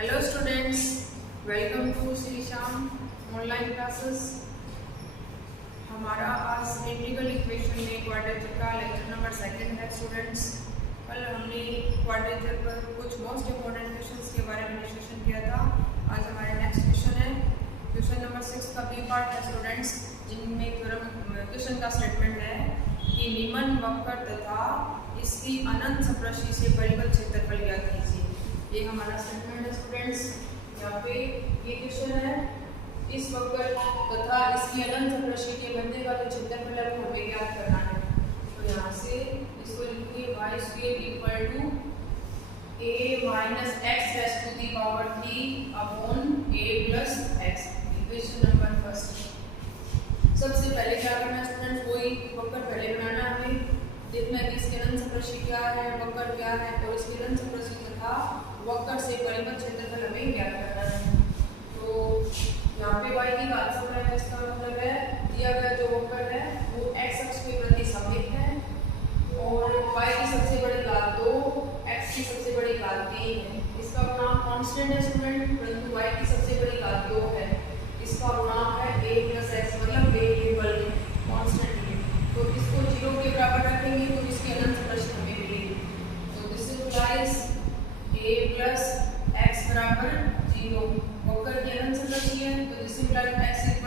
Hello students, welcome to Shri Shyam online classes. हमारा आज integral equation में क्वाड्रेचर का लेक्चर नंबर 2 है स्टूडेंट्स। कल हमने क्वाड्रेचर पर कुछ मोस्ट इम्पोर्टेंट क्वेश्चंस के बारे में डिस्कशन किया था। आज हमारा नेक्स्ट क्वेश्चन है क्वेश्चन नंबर 6 का बी पार्ट है स्टूडेंट्स, जिनमें क्वेश्चन का स्टेटमेंट है कि निम्न वक्र तथा इसकी अनंत सप्राशी से परिबद्ध क्षेत्रफल ज्ञात कीजिए। ये हमारा स्टेटमेंट है स्टूडेंट्स। यहाँ पे ये क्वेश्चन है, इस वक्र तथा इसकी अनंत सप्राशी के बनने का जो क्षेत्रफल है वो हमें ज्ञात करना है। तो यहाँ से इसको लिखिए y² = a - x⁻³ upon a + x। Equation number 1। सबसे पहले क्या करना है स्टूडेंट्स, कोई वक्र पहले बनाना है। हमें देखना है कि इसकी अनंत सप्राशी क्या है, वक्र क्या है, और इसकी अनंत सप्राशी तथा वक्र से परिबद्ध क्षेत्रफल हमें ज्ञात करना है। तो यहाँ पे y की घात समय है, इसका मतलब है दिया गया जो वक्र है वो x अक्ष के प्रति सममित है और y की सबसे बड़ी घात 2, x की सबसे बड़ी घात 3 है। इसका गुणांक कांस्टेंट है स्टूडेंट, परंतु y की सबसे बड़ी घात 2 है। इसका गुणांक है a + x, मतलब वेरिएबल कांस्टेंट है। तो इसको 0 के बराबर रखेंगे तो इसकी अनंत सप्राशी हमें मिलेगी। तो दिस इम्प्लाइज a + x = 0। वक्र की अनंत सप्राशी है तो दिस इम्प्लाइज x =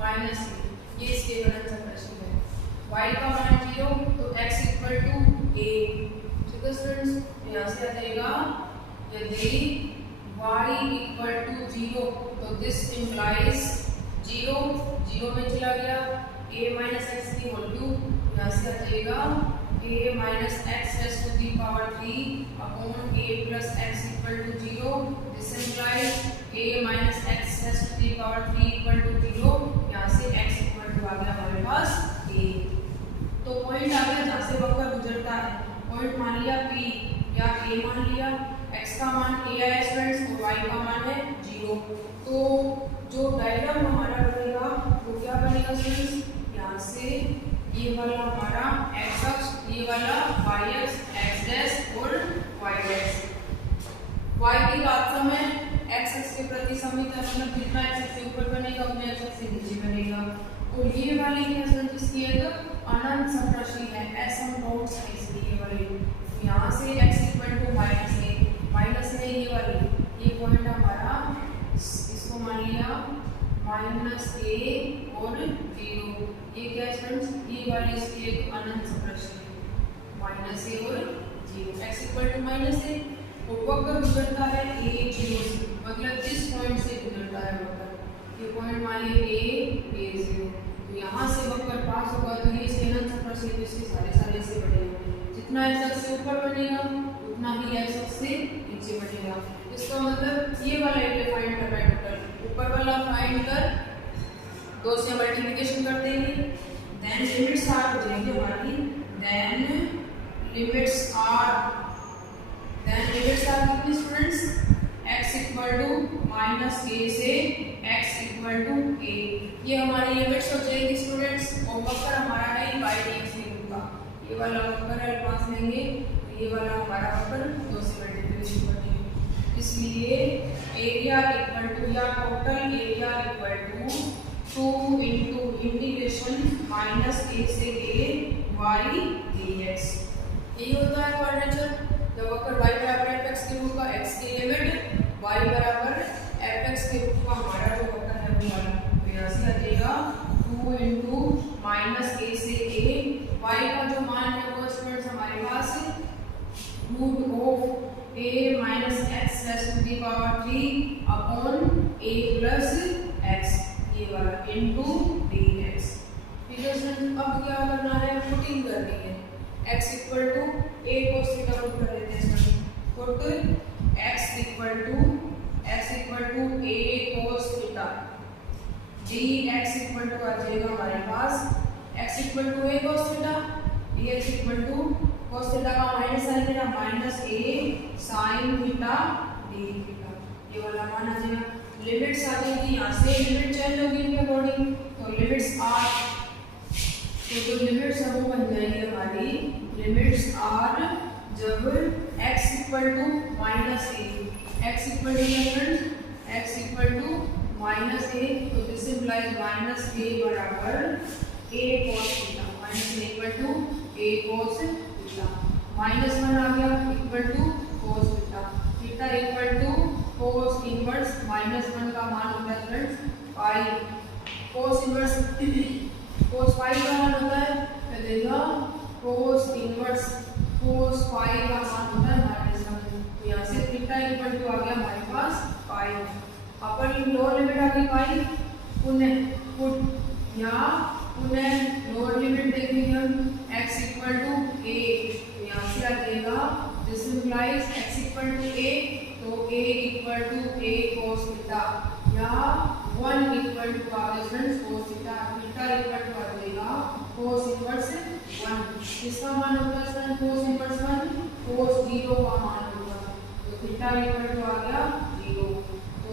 -a। ये इसकी अनंत सप्राशी है। y का मान 0 तो x = a। ठीक है स्टूडेंट्स, यहाँ से आ जाएगा यदि y = 0 तो दिस इम्प्लाइज 0 में चला गया a - x3 यहाँ से आ जाएगा a - x⁻³ upon a + x = 0। This implies a - x⁻³ = 0। यहाँ से x = आ गया हमारे पास a। तो पॉइंट आ गया जहाँ से वक्र गुजरता है। पॉइंट मान लिया p या a मान लिया, x का मान a है स्टूडेंट्स और y का मान है 0। तो जो डायग्राम हमारा बनेगा वो क्या बनेगा स्टूडेंट्स, यहाँ से ये वाला हमारा x अक्ष, ये वाला y अक्ष, x' और y'। y की घात समय x अक्ष के प्रति सममित है, मतलब जितना x अक्ष से ऊपर बनेगा उतना x अक्ष से नीचे बनेगा। और ये वाली क्या स्टूडेंट्स, इसकी एक अनंत सप्राशी है, एसिम्प्टोट्स है इसलिए वाली। तो यहाँ से x = -a ये वाली, ये पॉइंट हमारा, इसको मान लिया -a और 0। ये क्या स्टूडेंट्स, ये वाली इसकी एक अनंत सप्राशी है, -a और 0। x = -a और वक्र गुजरता है a 0 से, मतलब जिस पॉइंट से गुजरता है वक्र, ये पॉइंट मान लीजिए a 0। तो यहाँ से वक्र पास होगा तो ये इसकी अनंत सप्राशी है, इसके सारे से बढ़ेगा। जितना x अक्ष से ऊपर बनेगा उतना ही x अक्ष से नीचे बढ़ेगा। इसका मतलब ये वाला एरिया फाइंड करना है टोटल। ऊपर वाला फाइंड कर 2 से मल्टीप्लिकेशन कर देंगे, देन लिमिट्स आर हो जाएंगे हमारी, देन लिमिट्स आर कितनी स्टूडेंट्स, x = -a से x = a। ये हमारी लिमिट्स हो जाएगी स्टूडेंट्स। और वक्र हमारा है y का, ये वाला वक्र है, पास लेंगे तो ये वाला हमारा वक्र 2 से मल्टीप्लिकेशन कर देंगे। इसलिए एरिया इक्वल या total area equal 2 integration -a से a y dx। यही होता है क्वाड्रेचर। जब वक्र y = fx के रूप का, x की लिमिट y = fx के रूप का हमारा जो वक्र है वो वाला, तो यहाँ से आ जाएगा 2 -a से a। y का जो मान है वो स्टूडेंट्स हमारे पास √a - x⁻³ upon a + x, ये वाला इनटू dx। ठीक है स्टूडेंट्स, अब क्या करना है, पुटिंग करनी है। x = a cos theta put कर देते हैं student, put x = a cos theta, dx = आ जाएगा हमारे पास x = a cos theta, dx = cos theta का माइनस साइन लेना, -a sin theta d theta, ये वाला मान आ जाएगा। लिमिट्स आ जाएगी, यहाँ से लिमिट चेंज होगी इनके अकॉर्डिंग, तो लिमिट्स आर, तो जो लिमिट्स है वो बन जाएगी हमारी लिमिट्स आर जब x equal to minus a, x equal to friends, x equal to minus a, तो दिस इम्प्लाइज माइनस ए बराबर a cos theta, minus a equal to a cos theta, minus 1 आ गया equal to cos theta, theta equal to cos inverse minus 1 का मान होता है friends pi, cos inverse cos pi का मान होता है देगा cos इनवर्स cos पाई का मान होता है माइनस 1, तो यहाँ से थीटा इक्वल टू आ गया हमारे पास पाई, अपर लोअर लिमिट आ गई पाई, पुनः पुट यहाँ पुनः लोअर लिमिट देखेंगे हम x इक्वल टू a, तो यहाँ से आ जाएगा this implies x equal to a, तो a equal to a cos theta, यहाँ 1 इक्वल टू आ गया friends cos theta, theta equal to आ जाएगा cos इनवर्स 1, इसका मान होता है फ्रेंड्स cos इनवर्स 1 cos 0 का मान होगा, तो थीटा इक्वल टू आ गया 0, तो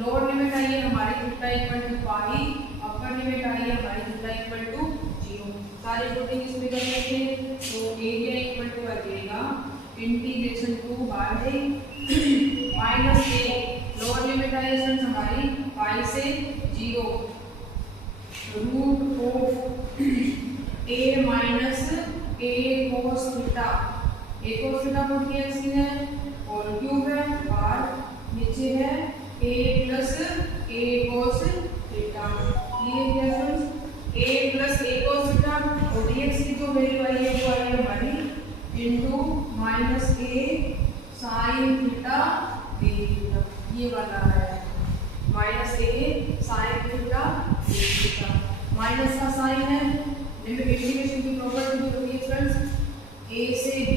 लोअर लिमिट आई है हमारी theta equal to pi, upper limit आई है हमारी थीटा इक्वल टू 0, सारी पुटिंग इसमें कर लेते हैं, तो एरिया इक्वल टू आ जाएगा integration 2 by minus a, lower limit आई है फ्रेंड्स हमारी पाई से 0, root of a minus a cos theta, a cos theta को किया है और क्यूब है बाहर, नीचे है a plus a cos theta, ये क्या friends a plus a cos theta और dx की जो वैल्यू आई है वो आई है हमारी into minus a sin theta d theta, ये वाला है minus a sin theta d theta, minus का साइन है, लिमिट इंटीग्रेशन की प्रॉपर्टी जो होती है फ्रेंड्स a से b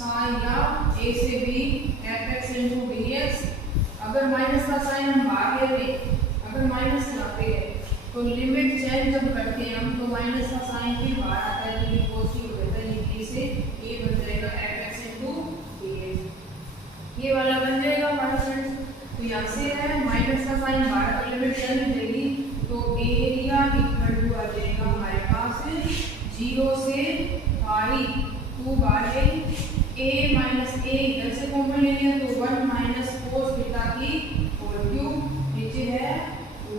साइन या a से b fx into dx, अगर माइनस का साइन हम बाहर ले लें, अगर माइनस लाते हैं तो लिमिट चेंज जब करते हैं हम तो माइनस का साइन भी बाहर आता है, तो ये पॉजिटिव हो जाता है, ये b से a बन जाएगा fx into dx, ये वाला बन जाएगा हमारा फ्रेंड्स, तो यहाँ से है माइनस का साइन बाहर तो लिमिट चेंज हो जाएगी, तो एरिया इक्वल टू आ जाएगा हमारे पास 0 से पाई 2 बाय a माइनस a, इधर से कॉमन ले लिया तो 1 माइनस cos थीटा की होल क्यूब, नीचे है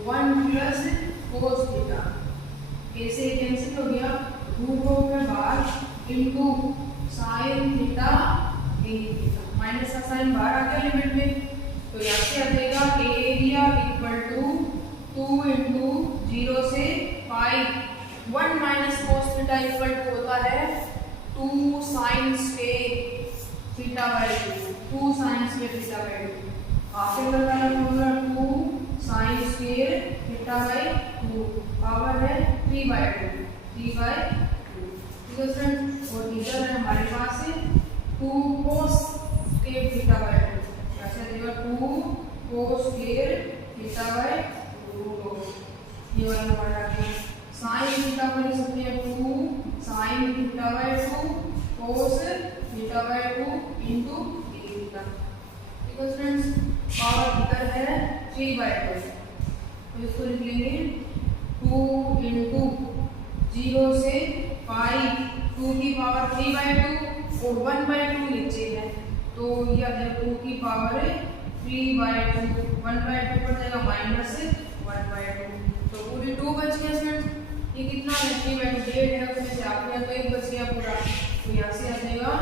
1 प्लस cos थीटा, a से कैंसिल हो गया, रूट ऑफ में बाहर into sin theta d theta, minus का साइन बाहर आ गया लिमिट में, तो यहाँ से आ जाएगा एरिया इक्वल टू 2 इंटू 0 से pi 1 minus cos theta equal to होता है 2 sin square theta by 2 sin square theta by 2, आगे लगाना होगा 2 sin square theta by 2, power है 3 बाय 2, ठीक है फ्रेंड्स, और इधर है हमारे पास 2 cos स्क्वायर थीटा बाय 2, ऐसे देगा 2 cos स्क्वायर थीटा बाय 2, ये वाला हमारा sin थीटा को लिख सकते हैं 2 sin theta by 2 cos theta by 2 into d theta, ठीक है फ्रेंड्स, पावर इधर है 3 बाय 2, तो इसको लिख लेंगे 2 इंटू 0 से पाई 2 की पावर 3 बाय 2 और 1 बाय 2 नीचे है, तो यह है 2 की पावर 3 बाय 2, 1 बाय 2 पर जाएगा माइनस 1 बाय 2, तो पूरी 2 बच गया फ्रेंड्स, ये कितना है 3 बाय 2 डेढ़ है, उसमें से आपके यहाँ तो 1 बच गया पूरा, तो यहाँ से आ जाएगा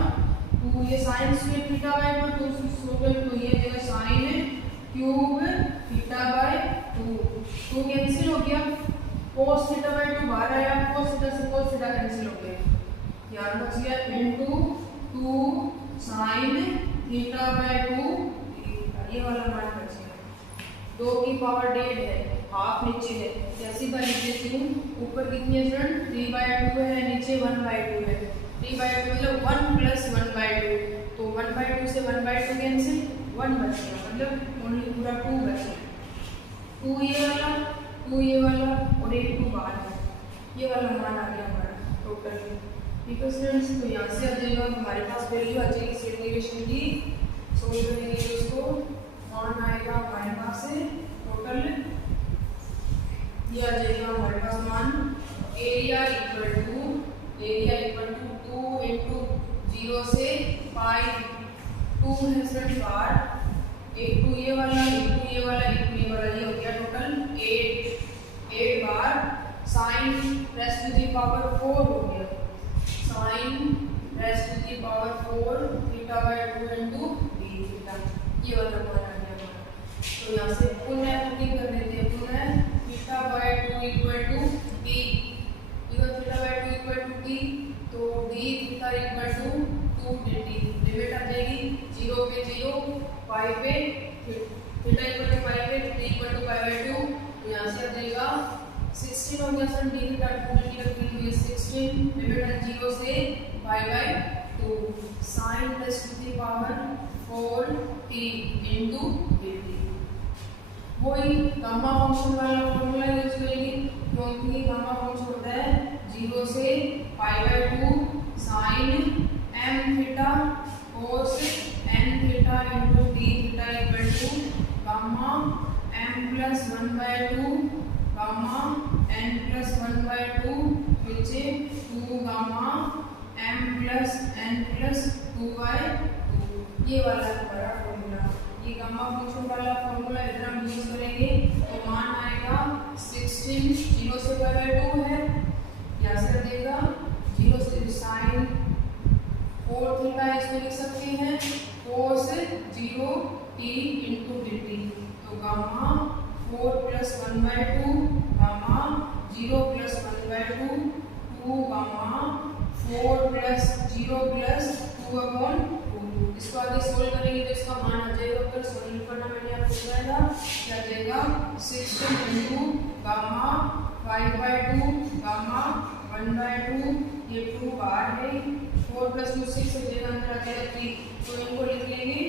2 ये sin स्क्वायर थीटा बाय 2 तो ये आ जाएगा sin cube theta by 2 cancel हो गया, cos थीटा बाय 2 बाहर आया, cos थीटा से cos थीटा कैंसिल हो गया, यहाँ बच गया इनटू 2 sin थीटा बाय 2, ये वाला मान बच गया, 2 की पावर 1.5 है, हाफ नीचे है, जैसी बार लिख देती हूँ, ऊपर कितनी है फ्रेंड 3 बाय 2 है, नीचे 1 बाय 2 है, 3 बाय 2 मतलब 1 प्लस 1 बाय 2, तो 1 बाय 2 से 1 बाय 2 कैंसिल, 1 बच गया, मतलब ओनली पूरा 2 बच गया, 2 ये वाला और एक 2 बाहर है, ये वाला मान आ गया हमारा टोटल, ठीक है स्टूडेंट्स, तो यहाँ से आ जाएगा हमारे पास वैल्यू आ जाएगी इंटीग्रेशन की, सोल्व करेंगे इसको, मान आएगा हमारे पास से टोटल, ये आ जाएगा हमारे पास मान एरिया इक्वल टू 2 इंटू 0 0 से पाई 2 है स्टूडेंट बार, एक 2 ये वाला, एक 2 ये वाला, एक 2 ये वाला, ये हो गया टोटल 8 बार sine raise to the power 4 हो गया, sine raise to the power 4 theta by 2 into d theta, ये वाला मान आ गया हमारा। तो यहाँ से पुनः पुटिंग कर देते हैं, पुनः theta by 2 equal to d, theta by 2 equal to d, तो d theta equal to 2 dt, limit आ जाएगी 0 पे 0, पाई पे थीटा इक्वल टू पाई पे, d equal to pi by 2, तो यहाँ से आ जाएगा 16 हो गया सर, d थीटा 2 dt रख लीजिए 16, लिमिट है 0 से pi by 2, sine raise to the power 4t into dt। वही गामा फंक्शन वाला फॉर्मूला यूज करेंगे, क्योंकि गामा फंक्शन होता है 0 से pi by 2 sine m theta cos n theta into d theta equal to gamma m plus 1 by 2 gamma n plus 1 by 2 which is 2 gamma m plus n plus 2 by 2, ये वाला हमारा formula. ये gamma function वाला formula इधर हम use करेंगे तो मान आएगा 16, 0 से पाई बाय 2 है, यहाँ से देगा 0 से साइन 4 थीटा इसको लिख सकते हैं cos 0 t इनटू dt, तो gamma 4 plus 1 by 2 gamma 0 plus 1 by 2 2 gamma 4 plus 0 plus 2 upon 2, इसको आगे सोल्व करेंगे तो इसका मान आ जाएगा, पर सोल्व करना मैंने आपको बताया था, क्या आ जाएगा 16 into gamma 5 by 2 gamma 1 by 2, ये 2 बाहर है, 4 प्लस 2 6 हो जाएगा, अंदर आ जाएगा 3, तो इनको लिख लेंगे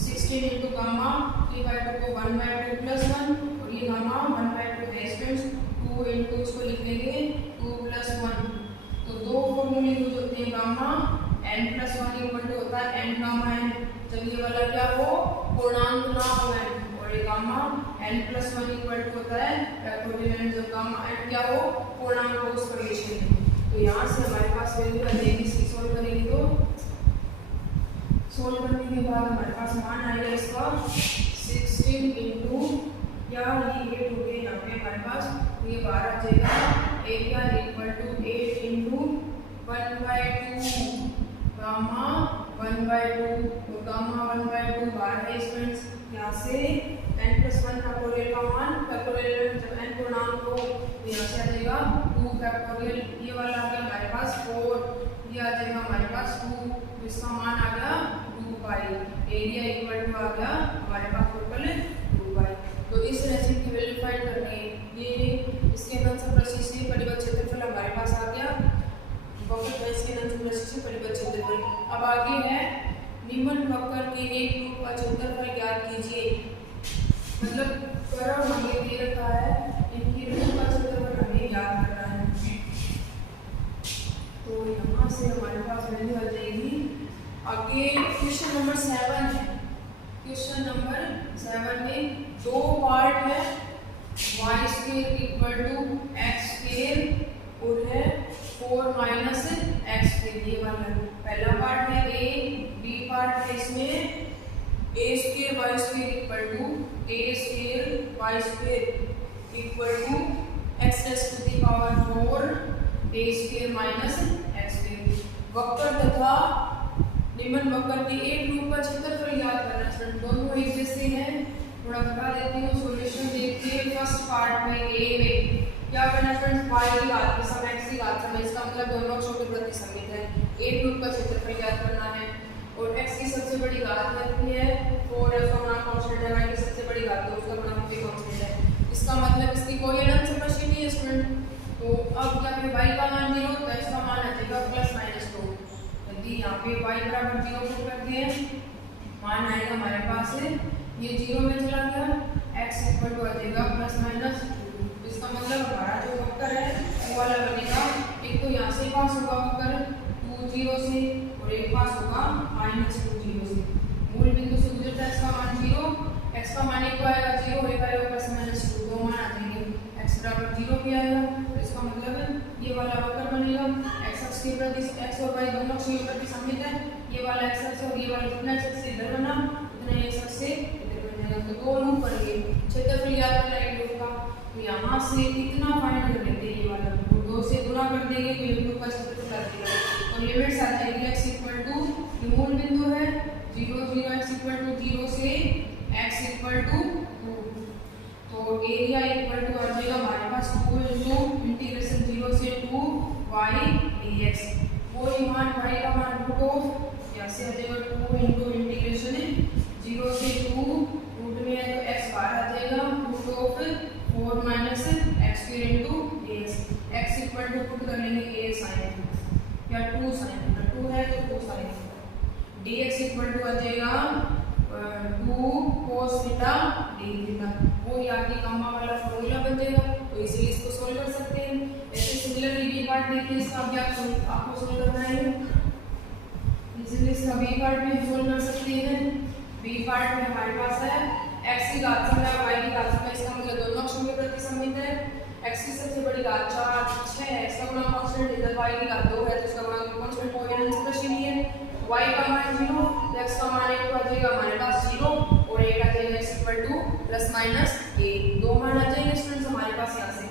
16 इनटू गामा 3 बाय 2 को 1 बाय 2 प्लस 1, और ये गामा 1 बाय 2 है स्टूडेंट्स, 2 इनटू इसको लिख लेंगे 2 प्लस 1, तो दो फॉर्मूले यूज होते हैं, gamma n plus 1 equal to होता है n गामा n, जब ये वाला क्या हो पूर्णांक ना हो n, और ये gamma n plus 1 equal to होता है फैक्टोरियल n, जब गामा n क्या हो पूर्णांक हो उस कंडीशन में। तो यहाँ से हमारे पास वैल्यू आ जाएगी, इसकी सोल्व करेंगे तो सोल्व करने के बाद हमारे पास मान आएगा इसका 16 इनटू या ये 8 हो गए यहाँ पे हमारे पास, तो ये 12 आ जाएगा, area equal to 8 into 1 by 2 gamma 1 by 2, तो गामा 1 बाय 2 बाहर है स्टूडेंट्स, यहाँ से n प्लस 1 फैक्टोरियल का मान, फैक्टोरियल जब n पूर्णांक हो तो यहाँ से आ जाएगा 2 फैक्टोरियल, ये वाला आ गया हमारे पास 4, ये आ जाएगा हमारे पास 2, तो इसका मान आ गया 2 पाई, एरिया इक्वल टू आ गया हमारे पास टोटल 2 पाई। तो इस रेसिपी की वैल्यू फाइंड करनी है, ये इसके आंसर प्रशिक्षण से परिबद्ध क्षेत्रफल हमारे पास आ गया, वक्र का इसके आंसर प्रशिक्षण से परिबद्ध क्षेत्रफल। अब आगे है निम्न वक्र के एक रूप का क्षेत्रफल ज्ञात कीजिए, मतलब कर्व हमें दे रखा है, इनकी रूप का क्षेत्रफल हमें ज्ञात करना है, तो यहाँ से हमारे पास वैल्यू आ जाएगी। आगे क्वेश्चन नंबर 7 है, क्वेश्चन नंबर 7 में दो पार्ट है, y square equal to x square और है 4 माइनस एक्स स्क्वायर, ये वाला पहला पार्ट है ए, बी पार्ट है इसमें A square Y square equal to A square Y square equal to X raise to the power 4 A square minus x square. वक्र तथा निम्न वक्र के एक रूप का क्षेत्रफल ज्ञात करना है, दोनों एक जैसे हैं, थोड़ा बता देती हूँ, सॉल्यूशन देखिए। फर्स्ट पार्ट में ए में क्या करना है फ्रेंड्स, y की घात में सम x की घात सम, इसका मतलब दोनों छोटे प्रति समित है, एक रूप का क्षेत्रफल ज्ञात करना है, और x की सबसे बड़ी घात कितनी है 4 है, उसका गुणांक कांस्टेंट है, y की सबसे बड़ी घात है, उसका गुणांक भी कांस्टेंट है, इसका मतलब इसकी कोई अनंत राशि नहीं है स्टूडेंट। तो अब क्या है y का मान 0 तो x का मान आ जाएगा प्लस माइनस 2, यदि यहाँ पे y बराबर 0 पुट करते हैं मान आएगा हमारे पास है ये 0 में चला गया, x इक्वल टू आ जाएगा प्लस माइनस 2, इसका मतलब हमारा जो वक्र है वो वाला बनेगा, एक तो यहाँ से पास होगा वक्र 2 0 से और एक पास होगा माइनस 2 0 से, मूल बिंदु से गुजरता है इसका मान 0, x का मान एक को आएगा 0 एक आएगा प्लस माइनस 2, दो मान आ जाएंगे, x बराबर 0 भी आएगा, तो इसका मतलब ये वाला वक्र बनेगा, x अक्ष के प्रति x और y दोनों दोनों अक्षों में प्रतिसंमित है, ये वाला एक्स अक्ष और ये वाला जितना एक्स अक्ष इधर बना उतना ये एक्स अक्ष से इधर बन जाएगा। तो दो लूप बनेंगे, क्षेत्रफल याद करना है लूप का। तो यहाँ से इतना फाइंड कर लेते हैं, ये वाला तो 2 से गुणा कर देंगे तो ये लूप का क्षेत्रफल आ जाएगा। और लिमिट्स आ जाएगी x इक्वल टू, ये मूल बिंदु है 0 0 x इक्वल टू 0 से x इक्वल टू 2, तो एरिया इक्वल टू आ जाएगा हमारे पास 2 इंटू इंटीग्रेशन 0 से 2 y dx। वो मान y का मान रूट ऑफ यहाँ से आ जाएगा 2 इंटू इंटीग्रेशन 0 से 2 रूट में है तो x बाहर आ जाएगा root of 4 minus x square into dx। x equal to put कर लेंगे a sin या 2 sin, 2 है तो 2 sin, dx इक्वल टू आ जाएगा 2 cos थीटा d थीटा। वो यहाँ की गामा वाला फॉर्मूला बन जाएगा, तो इसीलिए इसको सोल्व कर सकते हैं। ऐसे सिमिलरली बी पार्ट देखिए, इसका भी आपको सोल्व करना है, इसीलिए इसका बी पार्ट में सोल्व कर सकते हैं। बी पार्ट में हमारे पास है x की घात समय और y की घात समय, इसका मतलब दोनों अक्षों में प्रतिसंमित है। x की सबसे बड़ी घात 6 है, इसका गुणा कांस्टेंट इधर y की घात 2 है तो इसका गुणा कांस्टेंट कोएफिशिएंट प्रश्न ही है। y का मान 0 तो x का मान 1 आ जाएगा हमारे पास 0 और 1 आ जाएगा x equal two plus minus 1, दो मान आ जाएंगे स्टूडेंट्स हमारे पास यहाँ से।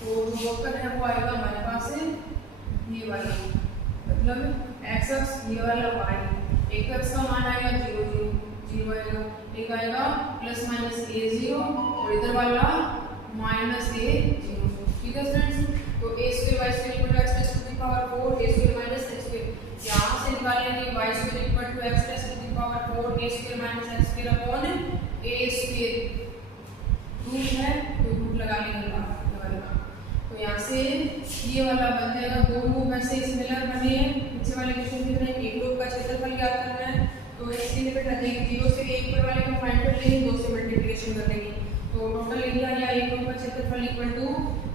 तो जो वक्र है वो आएगा हमारे पास है ये वाला, मतलब x अक्ष ये वाला y, एक अक्ष का मान आएगा 0 0 0 आएगा, एक आएगा प्लस माइनस a 0 और इधर वाला माइनस a 0। ठीक है स्टूडेंट्स, तो a square y square equal to x plus to the power 4 a square minus x square, यहाँ से निकालेंगे y square equal to x plus to the power 4 a square minus x square upon a square, root है तो root लगा लेंगे तो यहाँ से ये वाला बन जाएगा। दो लूप में से सिमिलर बने हैं, नीचे वाले क्वेश्चन की तरह एक लूप का क्षेत्रफल ज्ञात करना है, तो x की लिमिट आ जाएगी 0 से 1 पर वाले को फाइंड कर लेंगे, 2 से मल्टीप्लिकेशन कर लेंगे तो टोटल एरिया या एक लूप का क्षेत्रफल equal to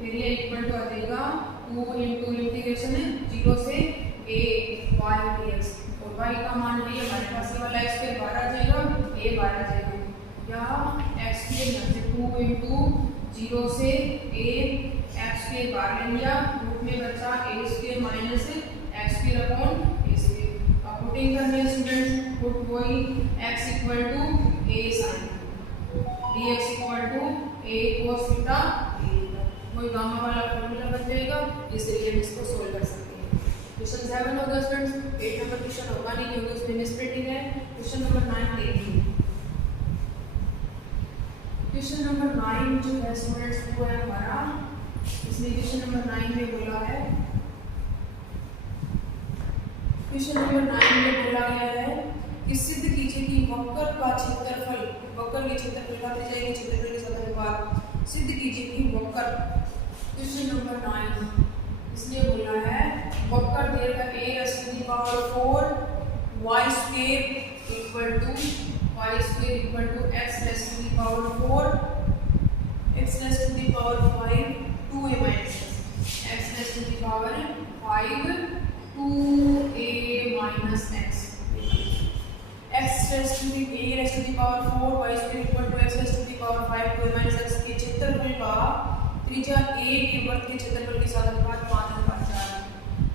area equal to आ जाएगा 2 इंटू इंटीग्रेशन 0 से a y dx, और y का मान है हमारे पास ये वाला x स्क्वायर बाहर आ जाएगा a बाहर आ जाएगा, या x स्क्वायर यहाँ से 2 इंटू 0 से a x स्क्वायर बाहर ले लिया, रूट में बचा a square minus x square upon a square. अब पुटिंग करने हैं स्टूडेंट्स, पुट वही x equal to a sin dx equal to a cos theta वही गामा वाला फॉर्मूला बन जाएगा, इसलिए हम इसको सोल्व कर सकते हैं। क्वेश्चन 7 होगा स्टूडेंट्स, 8 नंबर क्वेश्चन होगा नहीं क्योंकि उसमें मिसप्रिंटिंग है। क्वेश्चन नंबर 9 देखिए, क्वेश्चन नंबर 9 जो है स्टूडेंट्स वो है हमारा, इसमें क्वेश्चन नंबर 9 में बोला है, क्वेश्चन नंबर 9 में बोला गया है कि सिद्ध कीजिए कि वक्र का क्षेत्रफल, वक्र के क्षेत्रफल का त्रिज्या के क्षेत्रफल के साथ अनुपात सिद्ध कीजिए कि वक्र, क्वेश्चन नंबर 9 इसलिए बोला है वक्र दिया गया a raised to the power 4 y square equal to x raised to the power 4 x raised to the power 5 2a minus x raised to the power 5 2a minus x raised to the a raised to the power 4 y square equal to x raised to the power 5 2a minus x के क्षेत्रफल का त्रिज्या a के वर्ग के क्षेत्रफल के साथ अनुपात 5:4,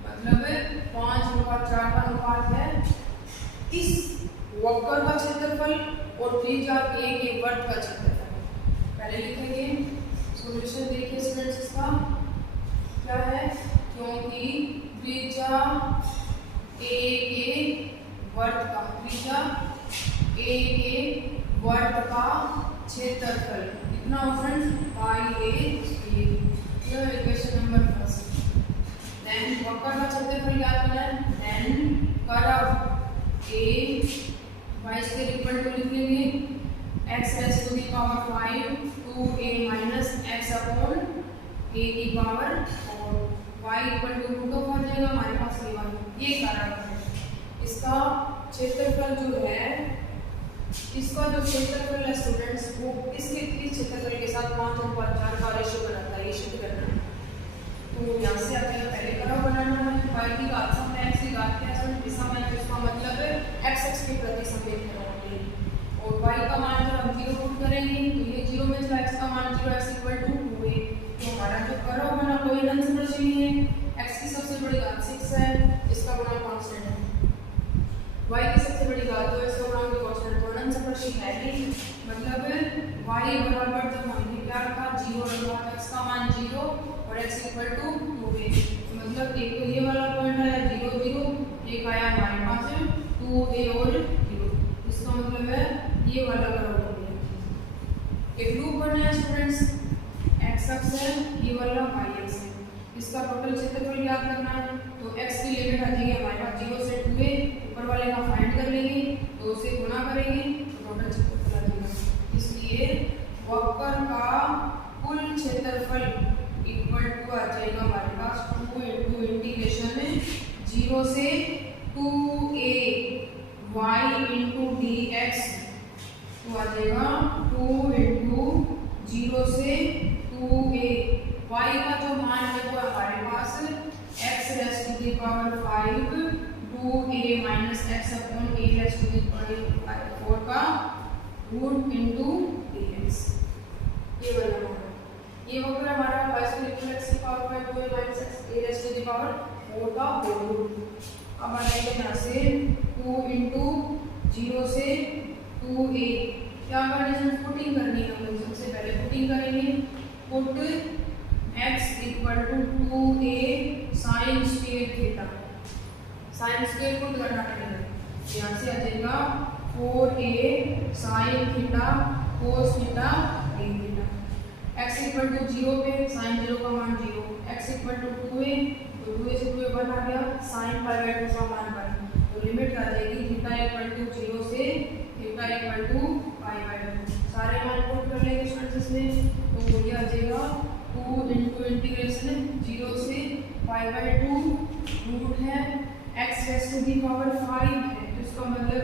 मतलब 5:4 का अनुपात है इस वक्र का क्षेत्रफल और त्रिज्या a के वर्ग का क्षेत्रफल। पहले लिखेंगे सॉल्यूशन, देखिए स्टूडेंट्स इसका क्या है, क्योंकि त्रिज्या a के वर्ग का, त्रिज्या a के वर्ग का क्षेत्रफल कितना हो फ्रेंड्स, पाई a स्क्वायर, यह इक्वेशन नंबर 1। देन वक्र का क्षेत्रफल याद करना है, then curve a y square equal to लिख लेंगे x raised to the power 5 2a minus x upon a की power 4 y equal to root of आ जाएगा हमारे पास ये कर्व है। इसका क्षेत्रफल जो है, इसका जो क्षेत्रफल है स्टूडेंट्स वो इसके इस क्षेत्रफल के साथ 5:4 का रेशियो बनाता है, ये शुद्ध करना है। तो यहाँ से आपको पहले कर्व बनाना है, y की घात समय x की घात के साथ दिशा में, इसका मतलब है x x के प्रति संबंध बनाएंगे, और y का मान जब हम 0 पुट करेंगे तो ये 0 में जब x का मान 0 x इक्वल टू 2a, तो हमारा जो कर्व बना कोई नंबर नहीं है, x की सबसे बड़ी घात 6 है, इसका गुणा कांस्टेंट है क्षेत्रफल की वैल्यू मतलब y बराबर जब हमने क्या रखा 0 रखा तो x का मान 0 और x इक्वल टू 2a, मतलब एक तो ये वाला पॉइंट आया 0 0, एक आया हमारे पास 2a और 0, इसका मतलब है ये वाला बराबर हो गया। एक लूप बनना है स्टूडेंट्स, x अक्ष है ये वाला y अक्ष है, इसका टोटल क्षेत्रफल याद करना है तो x की लिमिट आ जाएगी हमारे पास 0 से 2a, ऊपर वाले का फाइंड कर लेंगे तो उसे गुणा करेंगे तो टोटल क्षेत्रफल आ जाएगा। इसलिए वक्र का कुल क्षेत्रफल इक्वल टू आ जाएगा हमारे पास 2 इंटू इंटीग्रेशन 0 से 2a y इंटू dx, तो आ जाएगा 2 इंटू 0 से 2a, y का जो मान है वो हमारे पास x raise to the power 5 2a minus x upon a raise to the power 4 का रूट इंटू dx, ये वाला मान है। ये वक्र हमारा y स्क्वायर x की power 5 2a minus x a raise to the power 4 का होल रूट। अब आ जाएगा यहाँ से 2 इंटू 0 से 2a, क्या करना है पुटिंग करनी है, हम सबसे पहले पुटिंग करेंगे, put x equal to 2a sine square theta, sine square put करना पड़ेगा, यहाँ से आ जाएगा 4a sine theta cos theta d theta, x equal to 0 पे साइन 0 का मान 0, x इक्वल टू 2a तो 2a से 2a 1 आ गया, साइन पाई बाय 2 का मान 1, तो लिमिट आ जाएगी थीटा इक्वल टू 0 से theta equal to pi by 2, सारे मान पुट कर लेंगे स्टूडेंट्स इसमें, तो ये आ जाएगा 2 इंटू इंटीग्रेशन 0 से पाई बाय 2 रूट है x raise to the power 5 है, तो इसका मतलब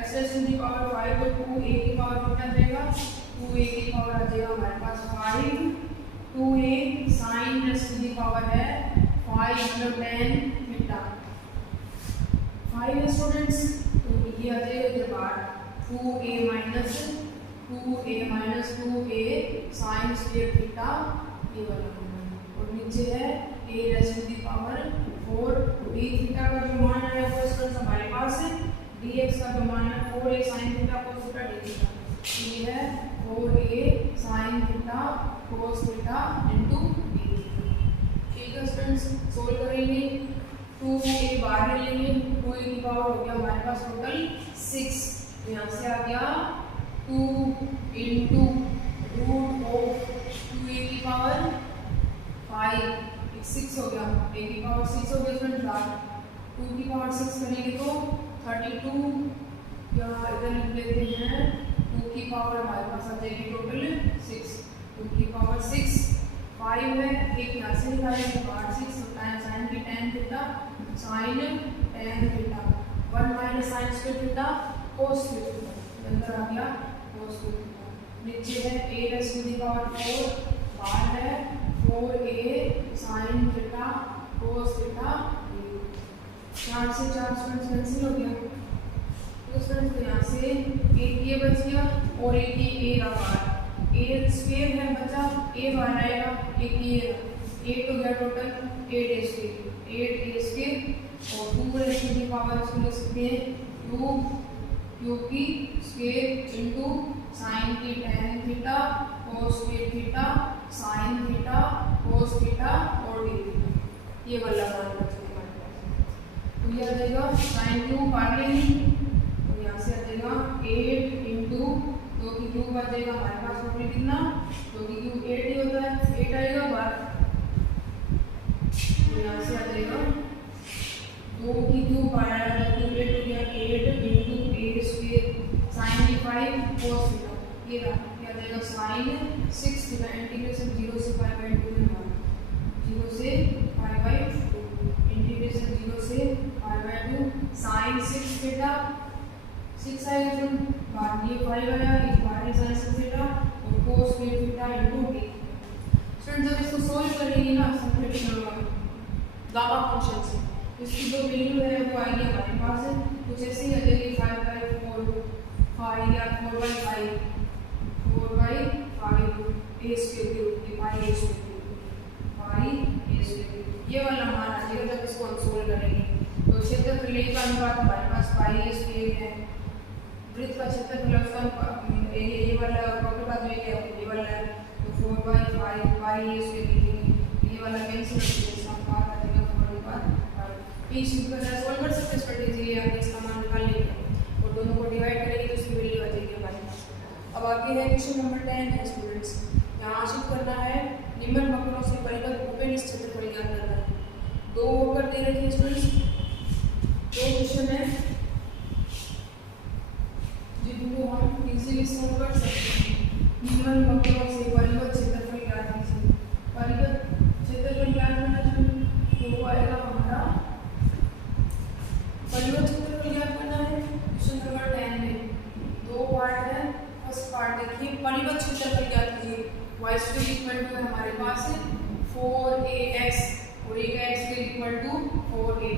x raise to the power 5 और 2a की पावर कितना देगा 2a की पावर आ जाएगा हमारे पास 5, 2a sine raise to the power है 5 मतलब tan थीटा 5 है स्टूडेंट्स, तो ये आ जाएगा इधर बाहर 2a minus 2a sine square theta, ये वाला और नीचे है a raise to the power 4 d theta का जो मान है वो स्टूडेंट्स हमारे पास है, dx का जो मान है 4a sin theta cos theta d theta, ये है 4a sin theta cos theta into d theta. ठीक है स्टूडेंट्स, सोल्व करेंगे 2a बाहर ले लेंगे, 2a की पावर हो गया हमारे पास टोटल 6, तो यहाँ से आ गया 2 इंटू रूट ऑफ 2a की पावर 5 6 हो गया, a की पावर 6 हो गया स्टूडेंट, 2 की पावर 6 करेंगे तो 32, या इधर लिख लेते हैं 2 की पावर हमारे पास आ जाएगी टोटल 6, 2 की पावर 6 5 है, एक यहाँ से निकालेंगे पावर 6 तो साइन की tan theta sine tan theta 1 minus sine square theta cos square theta, अंदर आ गया कोस स्क्वायर थीटा, नीचे है a raise to the power 4, बाहर है 4a sine theta cos theta, 4 से 4 स्टूडेंट्स कैंसिल हो गया, तो स्टूडेंट्स यहाँ से एक ये बच गया और एक ये a बाहर, a स्क्वायर है बचा, a बाहर आएगा, एक ये 8 हो गया टोटल 8a स्क्वायर और 2 रेज़ टू द पावर इसको लिख सकते हैं 2 क्योंकि स्क्वायर इंटू साइन की tan theta cos square theta sign theta cos theta और d थीटा, ये वाला मान बचेगा हमारे पास, तो ये आ जाएगा साइन क्यूब बाहर लेंगे, तो यहाँ से आ जाएगा 8 इंटू 2 की क्यूब आ जाएगा हमारे पास टोटल कितना 2 की क्यूब 8 ही होता है, 8 आएगा बाहर, तो यहाँ से आ जाएगा 2 की क्यूब बाहर आएगा, 2 की 8 हो गया 8 इंटू a स्क्वायर साइन की 5 कोस थीटा, ये आ जाएगा साइन 6 थीटा इंटीग्रेशन 0 से पाई बाय 2 में 0 से पाई बाय 2 इंटीग्रेशन 0 से पाई बाय 2 साइन 6 थीटा 6 आएगा जो बाहर ये 5 आया, एक बाहर है साइन 6 थीटा और कोस square theta into d। Student जब इसको सोल्व करेंगे ना सिंपलीफिकेशन गामा फंक्शन से, इसकी जो वैल्यू है वो आएगी हमारे पास कुछ ऐसी आ जाएगी 5 बाय 4 5 या 4 बाय 5 a स्क्वायर की रूट पाई a स्क्वायर, ये वाला मान आ जाएगा जब इसको हम सोल्व करेंगे, तो क्षेत्रफल का अनुपात हमारे पास पाई a स्क्वायर है, वृत्त का क्षेत्रफल उसका ये वाला टोटल का जो ये वाला है तो 4/5 इसके लिए ये वाला कैंसिल हो जाएगा, इसका पार आ जाएगा 4/5। इस का सॉल्व कर सकते हैं स्टूडेंट, इजीली आप इसका मान निकाल लेंगे और दोनों को डिवाइड करेंगे तो इसकी वैल्यू आ जाएगी हमारे पास। अब आगे है क्वेश्चन नंबर 10 है स्टूडेंट्स, यहाँ आंशिक करना है निम्न वक्रों से परिबद्ध उपनिष्ठ क्षेत्रफल ज्ञात करना है। दो वक्र दे रखे हैं स्टूडेंट्स, दो क्वेश्चन है जिनको हम इजीली सॉल्व कर सकते हैं। निम्न वक्रों से परिबद्ध क्षेत्रफल ज्ञात कीजिए। परिबद्ध क्षेत्रफल ज्ञात करना तो वो आएगा हमारा परिबद्ध क्षेत्रफल ज्ञात करना है। क्वेश्चन नंबर 10 में दो पार्ट है। फर्स्ट पार्ट देखिए, परिबद्ध क्षेत्रफल ज्ञात कीजिए। y स्क्वायर इक्वल टू है हमारे पास 4ax और एक x के इक्वल टू 4ay।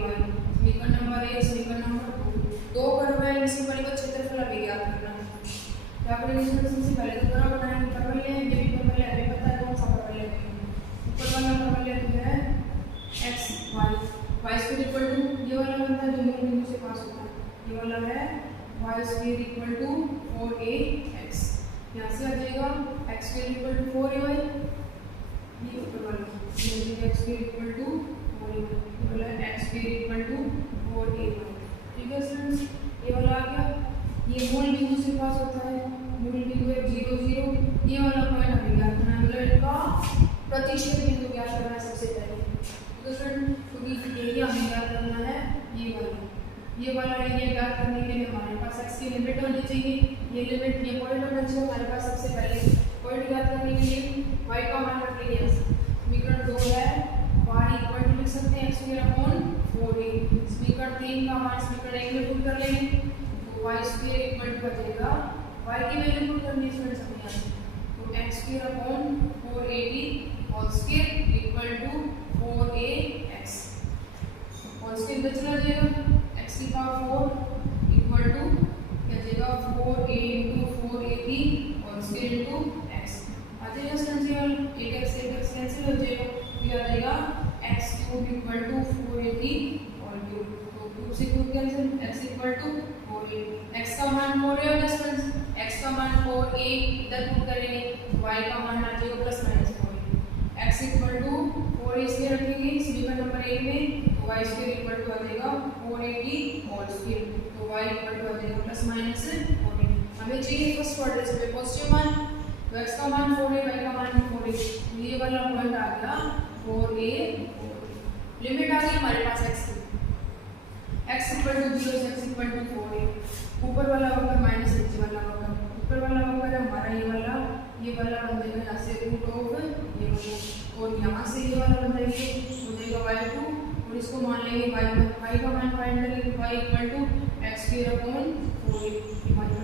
समीकरण नंबर 1 समीकरण नंबर 2 दो कर्व है, इनसे परिबद्ध क्षेत्रफल अभी ज्ञात करना है। क्या करेंगे सबसे पहले तो कर्व बनाएंगे, कर्व ले ये भी कर्व ले, हमें पता है कौन सा कर्व ले, ऊपर वाला कर्व ले तो है x y square equal to ये वाला बनता है जो मूल बिंदु से पास होता है, ये वाला है y square equal to 4ax। यहाँ से आ जाएगा x square equal to 4ay, ये ऊपर वाला x square equal to 4ay, ये वाला x square equal to 4ay। ठीक है स्टूडेंट्स, ये वाला आ गया, ये मूल बिंदु से पास होता है, मूल बिंदु है 0 0, ये वाला पॉइंट हमें ज्ञात करना है, मतलब इनका प्रतिच्छेद बिंदु ज्ञात करना है सबसे पहले। तो स्टूडेंट क्योंकि एरिया हमें ज्ञात करना है ये वाला एरिया ज्ञात करने के लिए हमारे पास x की लिमिट होनी चाहिए, ये लिमिट ये पॉइंट होना चाहिए हमारे पास। सबसे पहले पॉइंट ज्ञात करने के लिए y का मान रख लेंगे, समीकरण 2 है y इक्वल टू लिख सकते हैं x स्क्वायर अपॉन 4a। समीकरण 3 का मान समीकरण 1 में पुट कर लेंगे तो y स्क्वायर इक्वल टू आ जाएगा, y की वैल्यू पुट करनी है स्टूडेंट्स अपने यहाँ, तो x square upon 4ab whole square equal to 4ax whole square इधर चला जाएगा, x की पावर 4 इक्वल टू क्या जाएगा 4a into 4ab whole square into x आ जाएगा स्टूडेंट्स, ये एक x कैंसिल हो जाएगा, ये आ जाएगा x cube equal to 4ab whole cube, तो क्यूब से cube cancel, x equal to 4a, x का मान 4a होगा स्टूडेंट्स, x का मान 4a इधर पुट करेंगे, y का मान आ जाएगा plus minus 4a, x equal to 4a से रखेंगे समीकरण नंबर 1 में, y स्क्वायर इक्वल टू आ जाएगा 4ab होल स्क्वायर, तो y इक्वल टू आ जाएगा प्लस माइनस 4a। हमें चाहिए फर्स्ट ऑर्डर से पॉजिटिव मान, तो x का मान 4a, y का मान 4a, ये वाला पॉइंट आ गया 4a, लिमिट आ गई हमारे पास x की, x इक्वल टू 0 से x इक्वल टू 4a, ऊपर वाला वक्र माइनस नीचे वाला वक्र, ऊपर वाला वक्र है हमारा ये वाला बन जाएगा यहाँ से रूट ऑफ ये वाला, और यहाँ से ये वाला बन जाएगा हो जाएगा y2, और इसको मान लेंगे y का मान फाइंड करेंगे, y equal to x square upon 4a,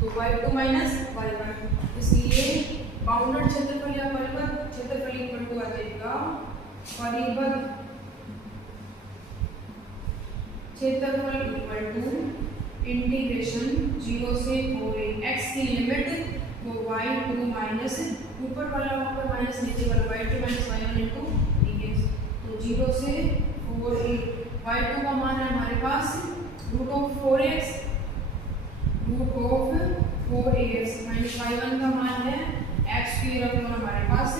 तो y2 माइनस y1, इसलिए बाउंडेड क्षेत्रफल या परिबद्ध क्षेत्रफल इक्वल टू आ जाएगा परिबद्ध क्षेत्रफल इक्वल टू इंटीग्रेशन 0 से 4a, x की लिमिट तो y2 माइनस ऊपर वाला वक्र माइनस नीचे वाला y2 minus y1 into dx, तो 0 से 4a, y2 का मान है हमारे पास root of 4ax minus y1 का मान है x स्क्वायर अपॉन हमारे पास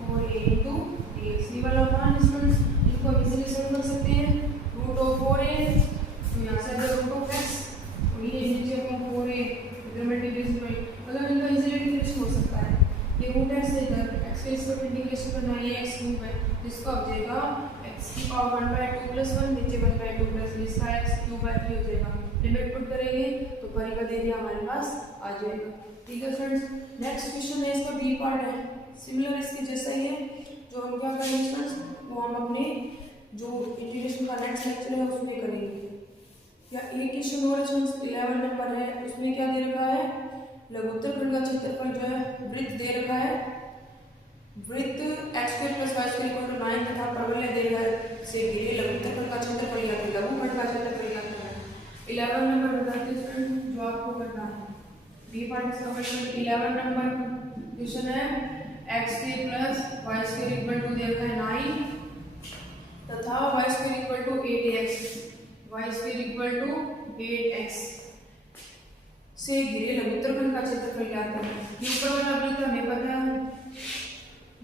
4a इनटू dx, ये वाला मान स्टूडेंट्स इनको इजीली सॉल्व कर सकते हैं, रूट ऑफ 4a तो यहाँ से अगर रूट ऑफ x और ये नीचे अपॉन 4a इधर मल्टीप्लिकेशन करें, मतलब इनका इजीली इंटीग्रेशन हो सकता है, ये रूट x से इधर x के इस पर इंटीग्रेशन करना है, ये x क्यूब है जिसका हो जाएगा x की पावर 1/2 प्लस 1 नीचे 1/2 प्लस इसका x क्यूब बाय 3 हो जाएगा, लिमिट पुट करेंगे तो परिबद्ध एरिया हमारे पास आ जाएगा। ठीक है फ्रेंड्स, नेक्स्ट क्वेश्चन है इसका बी पार्ट है, सिमिलर इसके जैसा ही है, जो हम क्या करेंगे फ्रेंड्स वो हम अपने जो इंटीग्रेशन का नेक्स्ट लेक्चर है उसमें करेंगे। या एक क्वेश्चन और 11 नंबर है, उसमें क्या दे रखा है, लघुत्तर खंड का क्षेत्रफल जो है वृत्त दे रखा है, वृत्त x square plus y square equal to 9 तथा प्रबल दे रखा है से घिरे लघुत्तर खंड का क्षेत्रफल या लघुखंड का क्षेत्रफल ज्ञात करना है। 11 नंबर बताते हैं स्टूडेंट जो आपको करना है, बी पार्ट इसका क्वेश्चन 11 नंबर क्वेश्चन है, x square plus y square equal to दे रखा है 9 तथा y square equal to 8x, y square equal to 8x, से घिरे लघुत्तरखंड का क्षेत्रफल ज्ञात करें। ये ऊपर वाला वृत्त हमें पता है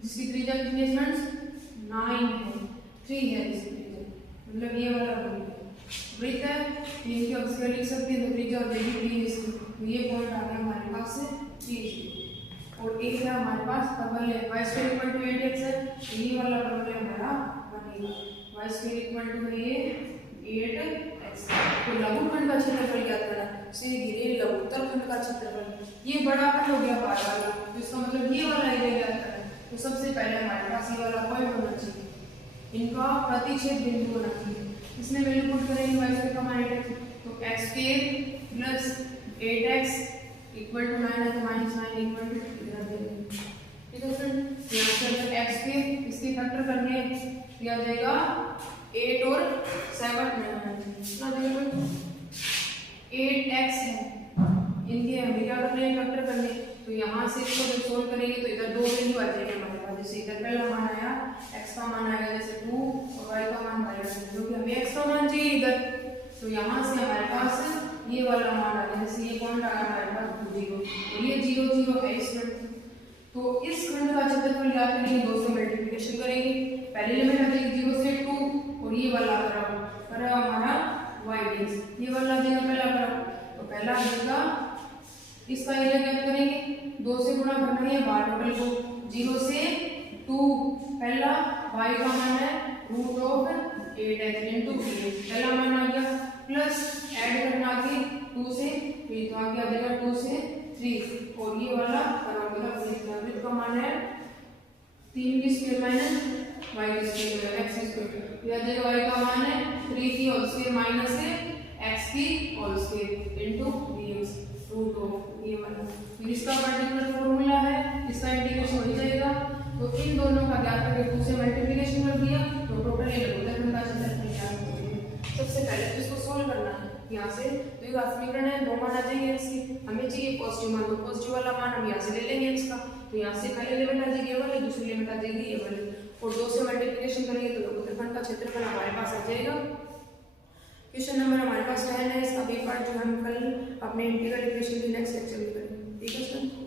जिसकी त्रिज्या कितनी है फ्रेंड्स 9 है, 3 है इसकी त्रिज्या, मतलब ये वाला वृत्त है, इनकी अक्षर लिख सकते हैं, तो त्रिज्या हो जाएगी 3 इसकी, तो ये पॉइंट आ गया हमारे पास से 3 और एक है हमारे पास डबल है y square equal to 8x है, तो ये वाला डबल है हमारा बनेगा y स्क्वायर इक्वल टू ये 8x। तो लघुखंड का क्षेत्रफल ज्ञात करना, से घिरे लघुत्तरखंड का क्षेत्रफल, ये बड़ा खंड हो गया बार वाला, तो इसका मतलब ये वाला एरिया ज्ञात करना है। तो सबसे पहले हमारे पास ये वाला पॉइंट होना चाहिए, इनका प्रतिच्छेद बिंदु होना चाहिए, इसमें वैल्यू पुट करेंगे y स्क्वायर का मान 8x, तो x square plus 8x equal to 9 है, तो -9 इक्वल टू इधर देंगे, ठीक है फ्रेंड। यहाँ से अगर x के इसके फैक्टर करने दिया जाएगा 8 और 7 कितना देगा 8x है, इनके हमें क्या करना है फैक्टर करने, तो यहाँ से इसको जब सोल्व करेंगे तो इधर 2 वैल्यू आ जाएगी हमारे पास, जैसे इधर पहला मान आया x का मान आएगा जैसे 2 और y का मान आएगा, क्योंकि हमें x का मान चाहिए इधर, तो यहाँ से हमारे पास ये वाला मान आ गया, जैसे ये पॉइंट आ गया हमारे पास 0 और ये 0 0 है इसमें, तो इस खंड का क्षेत्रफल ज्ञात करने 2 से मल्टीप्लिकेशन करेंगे, पहली लिमिट आ जाएगी 0 से 2 और ये वाला कर हमारा y ये वाला आ जाएगा पहला कर, तो पहला आ जाएगा इसका एरिया ज्ञात करेंगे, 2 से गुणा करना है बार टोटल को, 0 से 2 पहला y का मान है √8x इनटू पहला मान आ गया, प्लस ऐड करना आगे 2 से 3, तो आगे आ जाएगा 2 से 3 और ये वाला वृत्त का मान है 3 की स्क्वायर माइनस y की स्क्वायर x की स्क्वायर, ये आ जाएगा y का मान है 3 की होल स्क्वायर माइनस x की होल स्क्वायर इनटू dx √2 ये वाला, फिर इसका पर्टिकुलर फॉर्मूला है, इसका इंटीग्रेशन हो जाएगा, तो इन दोनों का ज्ञात करके 2 से मल्टीप्लिकेशन कर दिया, तो टोटल ये लघुत्तरखंड का क्षेत्रफल ज्ञात हो गया। सबसे पहले तो इसको सोल्व करना है यहाँ से, तो ये समीकरण है 2 मान आ जाएंगे इसकी, हमें चाहिए पॉजिटिव मान, तो पॉजिटिव वाला मान हम यहाँ से ले लेंगे x का, तो यहाँ से पहले लिमिट आ जाएगी ये वाली, दूसरी लिमिट आ जाएगी ये वाली, और 2 से मल्टीप्लिकेशन करेंगे तो लघुत्तरखंड का क्षेत्रफल हमारे पास आ जाएगा। क्वेश्चन नंबर हमारे पास 10 है, इसका बी पार्ट जो हम कल अपने इंटीग्रल इक्वेशन के नेक्स्ट लेक्चर में करेंगे, ठीक है सर।